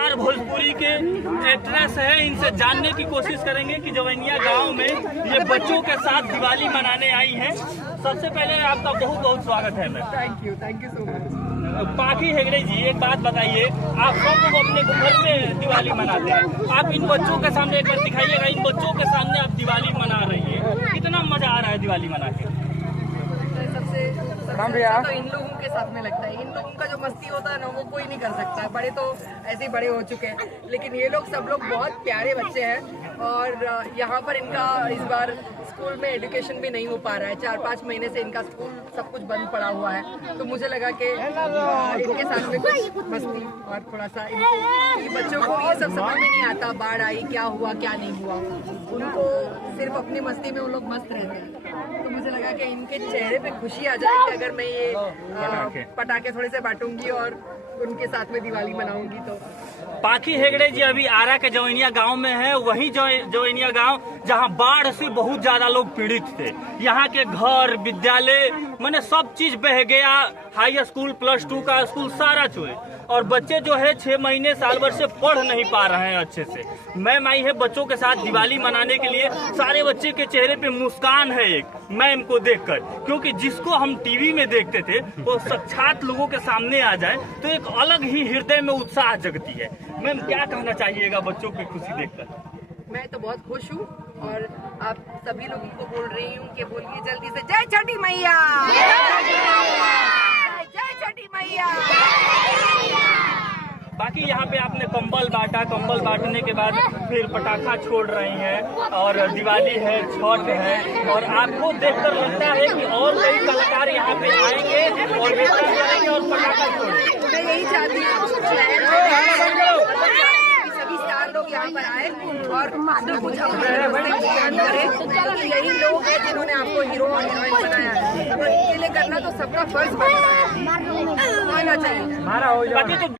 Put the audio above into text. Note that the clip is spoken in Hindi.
स्टार भोजपुरी के एक्ट्रेस है, इनसे जानने की कोशिश करेंगे कि जवैनिया गांव में ये बच्चों के साथ दिवाली मनाने आई हैं। सबसे पहले आपका बहुत बहुत स्वागत है ma'am. Thank you so much. पाखी हेगड़े जी, एक बात बताइए, आप सब लोग अपने घर में दिवाली मनाते हैं, आप इन बच्चों के सामने एक बार दिखाइएगा, इन बच्चों के सामने आप दिवाली मना रही है, कितना मजा आ रहा है दिवाली मना के? सबसे अच्छा तो इन लोगों के साथ में लगता है। इन लोगों का जो मस्ती होता है ना, वो कोई नहीं कर सकता है। बड़े तो ऐसे ही बड़े हो चुके हैं, लेकिन ये लोग सब लोग बहुत प्यारे बच्चे हैं। और यहाँ पर इनका इस बार स्कूल में एजुकेशन भी नहीं हो पा रहा है। 4-5 महीने से इनका स्कूल सब कुछ बंद पड़ा हुआ है, तो मुझे लगा कि इनके साथ में कुछ मस्ती और थोड़ा सा बच्चों को ये सब समझ में नहीं आता, बाढ़ आई, क्या हुआ क्या नहीं हुआ, उनको सिर्फ अपनी मस्ती में वो लोग मस्त रहते हैं। तो मुझे लगा कि इनके चेहरे पे खुशी आ जाए कि अगर मैं ये पटाखे थोड़े से बांटूंगी और उनके साथ में दिवाली मनाऊंगी। तो पाखी हेगड़े जी अभी आरा के जवैनिया गांव में है, वही जवैनिया गांव जहां बाढ़ से बहुत ज्यादा लोग पीड़ित थे। यहाँ के घर, विद्यालय, मैंने सब चीज बह गया, हाई स्कूल, +2 का स्कूल सारा चुए, और बच्चे जो है 6 महीने साल भर से पढ़ नहीं पा रहे हैं अच्छे से। मैम आई है बच्चों के साथ दिवाली मनाने के लिए। सारे बच्चे के चेहरे पे मुस्कान है एक मैम को देखकर, क्योंकि जिसको हम टीवी में देखते थे वो साक्षात लोगों के सामने आ जाए तो एक अलग ही हृदय में उत्साह जगती है। मैम क्या कहना चाहिएगा बच्चों की खुशी देखकर? मैं तो बहुत खुश हूँ और आप सभी लोगों को बोल रही हूँ कि बोलिए जल्दी से जय छठी मैया, जय छठी मैया। बाकी यहाँ पे आपने कंबल बांटा, कंबल बांटने के बाद फिर पटाखा छोड़ रही हैं और दिवाली है, छठ है, और आपको देखकर लगता है कि और कई कलाकार यहाँ पे आएंगे और वितरण करेंगे और पटाखा छोड़ेंगे। मैं यही चाहती हूँ सभी स्टार लोग यहाँ पर आए और कुछ करें। यही लोग हैं जिन्होंने आपको हीरो और हीरोइन बनाया है, तो इनके लिए करना तो सबका फर्ज बनता है, होना चाहिए। बाकी तो